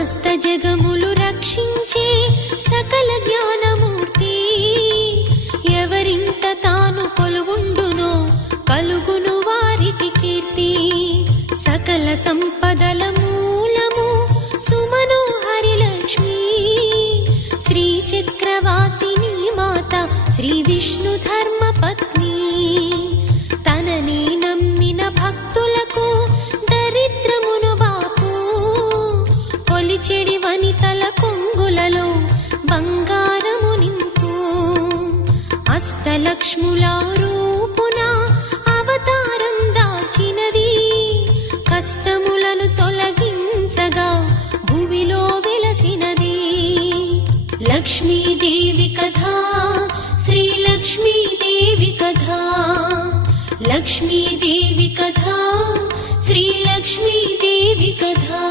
సమస్త జగములు రక్షించే సకల జ్ఞానమూర్తి ఎవరింట తాను కొలువుండునో కలుగును వారికి కీర్తి సకల సంపదల మూలము సుమనోహరి లక్ష్మి శ్రీ చక్రవాసిని మాత శ్రీ విష్ణు ధర్మ పత్ని తనని నమ్మిన భక్తులకు దరిద్రమును బాపు కొలిచెడి వనితల కొంగులలో బంగారము నింపు అష్టలక్ష్ముల రూపున అవతారం దాల్చినది కష్టములను తొలగించగా భూమిలో వెలసినది లక్ష్మీదేవి కథా శ్రీ లక్ష్మీదేవి కథా లక్ష్మీదేవి కథా శ్రీ లక్ష్మీదేవి కథా